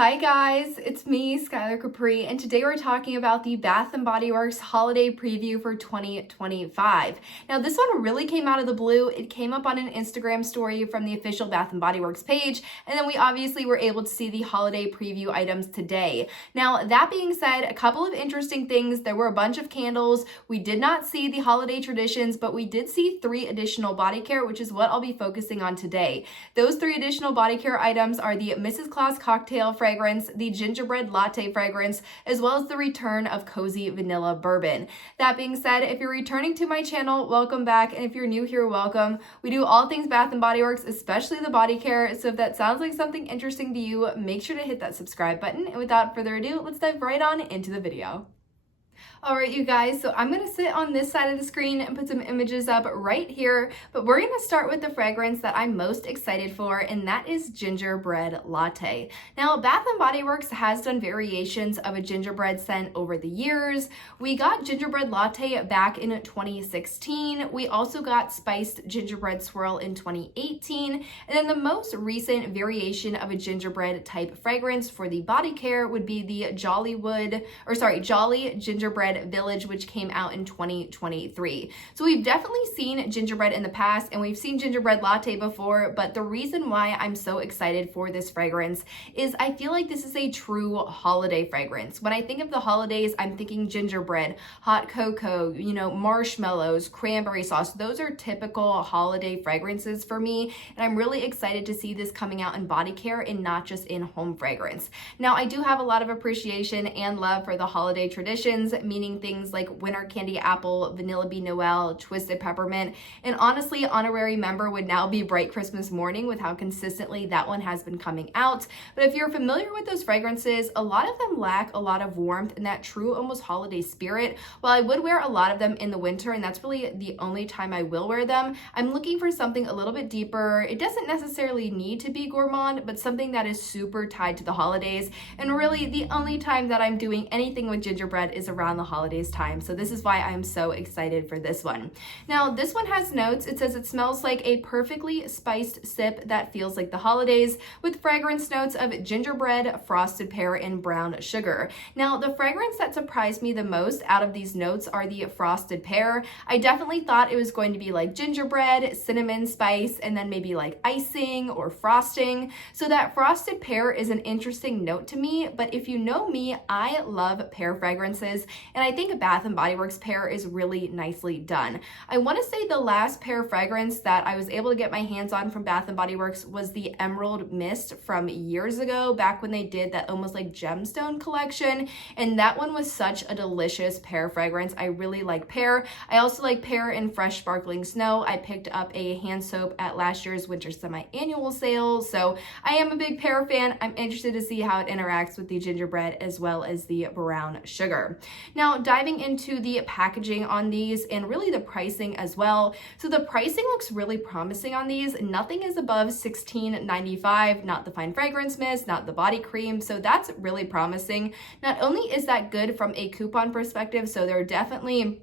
Hi guys, it's me, Skylar Capri, and today we're talking about the Bath & Body Works holiday preview for 2025. Now this one really came out of the blue. It came up on an Instagram story from the official Bath & Body Works page, and then we obviously were able to see the holiday preview items today. Now that being said, a couple of interesting things. There were a bunch of candles. We did not see the holiday traditions, but we did see 3 additional body care, which is what I'll be focusing on today. Those 3 additional body care items are the Mrs. Claus cocktail fragrance, the Gingerbread Latte fragrance, as well as the return of Cozy Vanilla Bourbon. That being said, if you're returning to my channel, welcome back, and if you're new here, welcome. We do all things Bath & Body Works, especially the body care, so if that sounds like something interesting to you, make sure to hit that subscribe button, and without further ado, let's dive right on into the video. Alright you guys, so I'm going to sit on this side of the screen and put some images up right here, but we're going to start with the fragrance that I'm most excited for, and that is Gingerbread Latte. Now, Bath & Body Works has done variations of a gingerbread scent over the years. We got Gingerbread Latte back in 2016. We also got Spiced Gingerbread Swirl in 2018, and then the most recent variation of a gingerbread type fragrance for the body care would be the Jolly Gingerbread Village, which came out in 2023. So we've definitely seen gingerbread in the past, and we've seen Gingerbread Latte before, but the reason why I'm so excited for this fragrance is I feel like this is a true holiday fragrance. When I think of the holidays, I'm thinking gingerbread, hot cocoa, marshmallows, cranberry sauce. Those are typical holiday fragrances for me, and I'm really excited to see this coming out in body care and not just in home fragrance. Now, I do have a lot of appreciation and love for the holiday traditions, meaning things like Winter Candy Apple, Vanilla Bean Noel, Twisted Peppermint, and honestly, honorary member would now be Bright Christmas Morning with how consistently that one has been coming out. But if you're familiar with those fragrances, a lot of them lack a lot of warmth and that true almost holiday spirit. While I would wear a lot of them in the winter, and that's really the only time I will wear them, I'm looking for something a little bit deeper. It doesn't necessarily need to be gourmand, but something that is super tied to the holidays. And really, the only time that I'm doing anything with gingerbread is around the holidays time. So this is why I'm so excited for this one. Now, this one has notes. It says it smells like a perfectly spiced sip that feels like the holidays, with fragrance notes of gingerbread, frosted pear, and brown sugar. Now, the fragrance that surprised me the most out of these notes are the frosted pear. I definitely thought it was going to be like gingerbread, cinnamon spice, and then maybe like icing or frosting. So that frosted pear is an interesting note to me, but if you know me, I love pear fragrances, and I think a Bath & Body Works pear is really nicely done. I want to say the last pear fragrance that I was able to get my hands on from Bath & Body Works was the Emerald Mist from years ago, back when they did that almost like gemstone collection, and that one was such a delicious pear fragrance. I really like pear. I also like pear and fresh sparkling snow. I picked up a hand soap at last year's winter semi-annual sale, so I am a big pear fan. I'm interested to see how it interacts with the gingerbread as well as the brown sugar. Now, diving into the packaging on these and really the pricing as well. So the pricing looks really promising on these. Nothing is above $16.95, not the fine fragrance mist, not the body cream. So that's really promising. Not only is that good from a coupon perspective, so they're definitely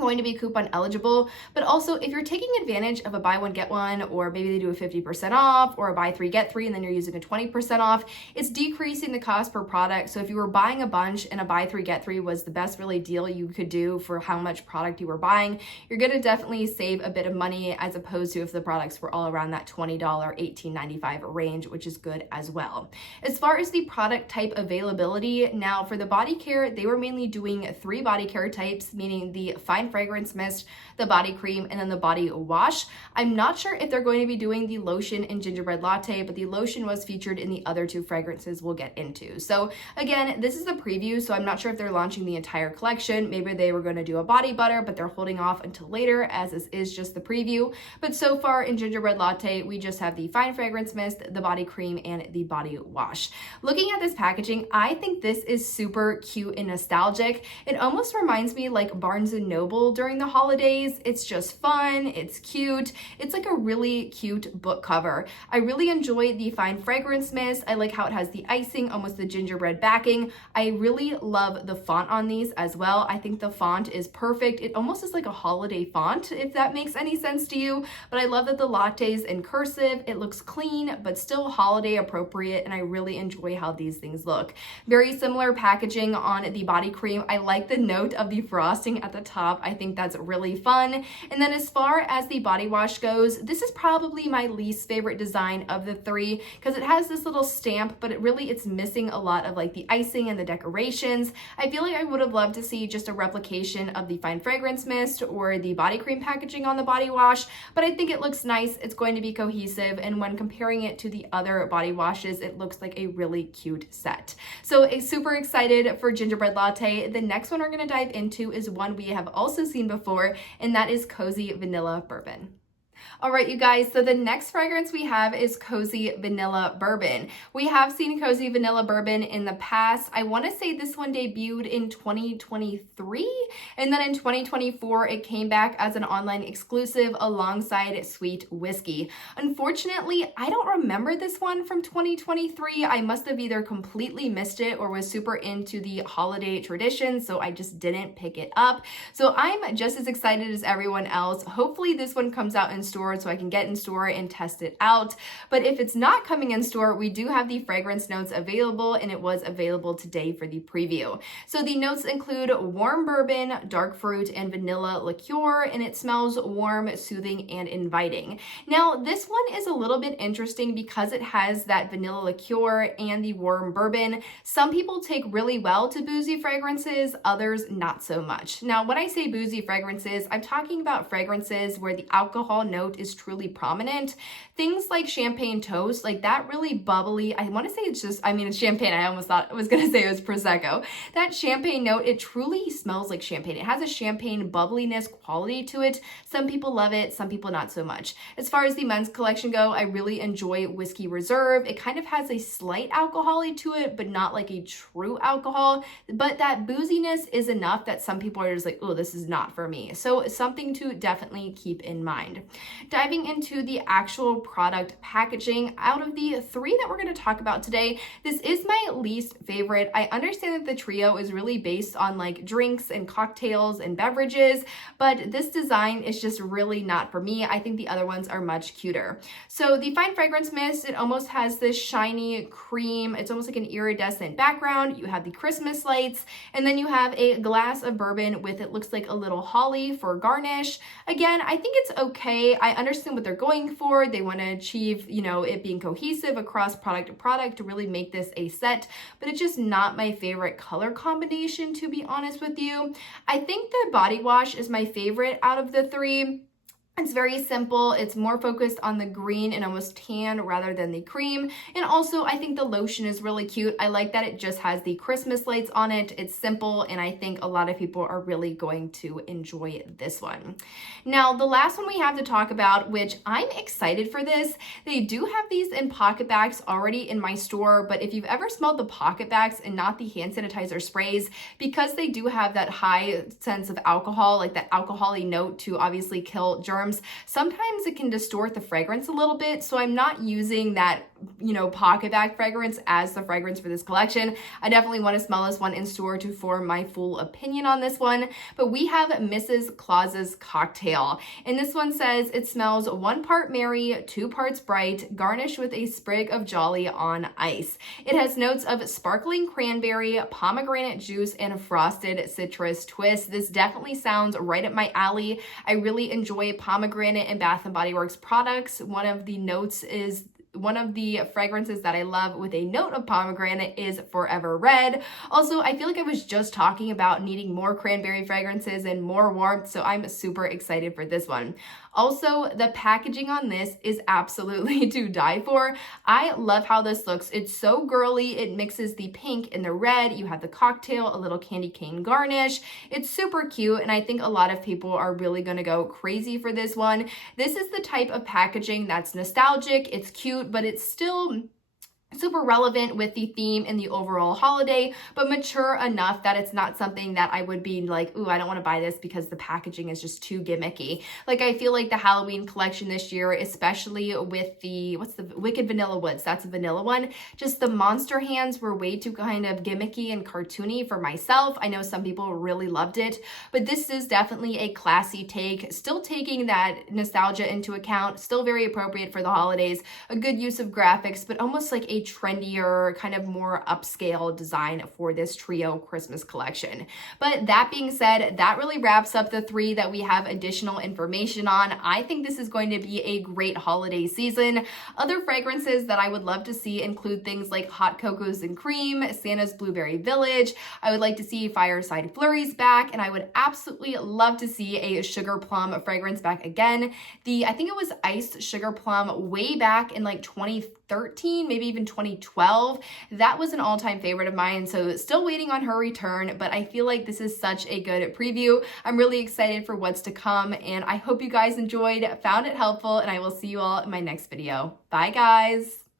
going to be coupon eligible, but also if you're taking advantage of a buy one get one, or maybe they do a 50% off, or a buy 3 get 3 and then you're using a 20% off, it's decreasing the cost per product. So if you were buying a bunch and a buy 3 get 3 was the best really deal you could do for how much product you were buying, you're going to definitely save a bit of money, as opposed to if the products were all around that $20 $18.95 range, which is good as well. As far as the product type availability, now for the body care, they were mainly doing 3 body care types, meaning the fine fragrance mist, the body cream, and then the body wash. I'm not sure if they're going to be doing the lotion in Gingerbread Latte, but the lotion was featured in the other 2 fragrances we'll get into. So again, this is a preview, so I'm not sure if they're launching the entire collection. Maybe they were going to do a body butter, but they're holding off until later, as this is just the preview. But so far in Gingerbread Latte, we just have the fine fragrance mist, the body cream, and the body wash. Looking at this packaging, I think this is super cute and nostalgic. It almost reminds me like Barnes & Noble available during the holidays. It's just fun, it's cute, it's like a really cute book cover. I really enjoy the Fine Fragrance Mist. I like how it has the icing, almost the gingerbread backing. I really love the font on these as well. I think the font is perfect. It almost is like a holiday font, if that makes any sense to you, but I love that the latte is in cursive. It looks clean, but still holiday appropriate, and I really enjoy how these things look. Very similar packaging on the body cream. I like the note of the frosting at the top. I think that's really fun. And then as far as the body wash goes, this is probably my least favorite design of the three because it has this little stamp, but it's missing a lot of like the icing and the decorations. I feel like I would have loved to see just a replication of the Fine Fragrance Mist or the body cream packaging on the body wash, but I think it looks nice. It's going to be cohesive, and when comparing it to the other body washes, it looks like a really cute set. So super excited for Gingerbread Latte. The next one we're going to dive into is one we have also seen before, and that is Cozy Vanilla Bourbon. All right, you guys, so the next fragrance we have is Cozy Vanilla Bourbon. We have seen Cozy Vanilla Bourbon in the past. I want to say this one debuted in 2023, and then in 2024, it came back as an online exclusive alongside Sweet Whiskey. Unfortunately, I don't remember this one from 2023. I must have either completely missed it or was super into the holiday tradition, so I just didn't pick it up. So I'm just as excited as everyone else. Hopefully this one comes out in store so I can get in store and test it out. But if it's not coming in store, we do have the fragrance notes available, and it was available today for the preview. So the notes include warm bourbon, dark fruit, and vanilla liqueur, and it smells warm, soothing, and inviting. Now, this one is a little bit interesting because it has that vanilla liqueur and the warm bourbon. Some people take really well to boozy fragrances, others not so much. Now, when I say boozy fragrances, I'm talking about fragrances where the alcohol note is truly prominent. Things like champagne toast, like that really bubbly, I want to say it's champagne. I almost thought I was going to say it was Prosecco. That champagne note, it truly smells like champagne. It has a champagne bubbliness quality to it. Some people love it, some people not so much. As far as the men's collection go, I really enjoy Whiskey Reserve. It kind of has a slight alcohol-y to it, but not like a true alcohol. But that booziness is enough that some people are just like, oh, this is not for me. So something to definitely keep in mind. Diving into the actual product packaging, out of the three that we're going to talk about today, this is my least favorite. I understand that the trio is really based on like drinks and cocktails and beverages, but this design is just really not for me. I think the other ones are much cuter. So the Fine Fragrance Mist, it almost has this shiny cream. It's almost like an iridescent background. You have the Christmas lights, and then you have a glass of bourbon with, it looks like a little holly for garnish. Again, I think it's okay. I understand what they're going for. They want to achieve, it being cohesive across product to product to really make this a set, but it's just not my favorite color combination, to be honest with you. I think the body wash is my favorite out of the three. It's very simple. It's more focused on the green and almost tan rather than the cream. And also, I think the lotion is really cute. I like that it just has the Christmas lights on it. It's simple, and I think a lot of people are really going to enjoy this one. Now, the last one we have to talk about, which I'm excited for this, they do have these in pocket bags already in my store, but if you've ever smelled the pocket bags and not the hand sanitizer sprays, because they do have that high sense of alcohol, like that alcohol-y note to obviously kill germs, sometimes it can distort the fragrance a little bit. So I'm not using that, pocket bag fragrance as the fragrance for this collection. I definitely want to smell this one in store to form my full opinion on this one. But we have Mrs. Claus's Cocktail. And this one says it smells 1 part merry, 2 parts bright, garnished with a sprig of jolly on ice. It has notes of sparkling cranberry, pomegranate juice, and a frosted citrus twist. This definitely sounds right up my alley. I really enjoy pomegranate and Bath & Body Works products. One of the fragrances that I love with a note of pomegranate is Forever Red. Also, I feel like I was just talking about needing more cranberry fragrances and more warmth, so I'm super excited for this one. Also, the packaging on this is absolutely to die for. I love how this looks. It's so girly. It mixes the pink and the red. You have the cocktail, a little candy cane garnish. It's super cute, and I think a lot of people are really going to go crazy for this one. This is the type of packaging that's nostalgic. It's cute, but it's still super relevant with the theme and the overall holiday, but mature enough that it's not something that I would be like, ooh, I don't want to buy this because the packaging is just too gimmicky. Like, I feel like the Halloween collection this year, especially with the, what's the Wicked Vanilla Woods, that's a vanilla one, just the monster hands were way too kind of gimmicky and cartoony for myself. I know some people really loved it, but this is definitely a classy take, still taking that nostalgia into account, still very appropriate for the holidays, a good use of graphics, but almost like a trendier, kind of more upscale design for this trio Christmas collection. But that being said, that really wraps up the 3 that we have additional information on. I think this is going to be a great holiday season. Other fragrances that I would love to see include things like Hot Cocos and Cream, Santa's Blueberry Village. I would like to see Fireside Flurries back, and I would absolutely love to see a Sugar Plum fragrance back again. I think it was Iced Sugar Plum way back in like 2013, maybe even 2012. That was an all-time favorite of mine, so still waiting on her return, but I feel like this is such a good preview. I'm really excited for what's to come, and I hope you guys enjoyed, found it helpful, and I will see you all in my next video. Bye, guys!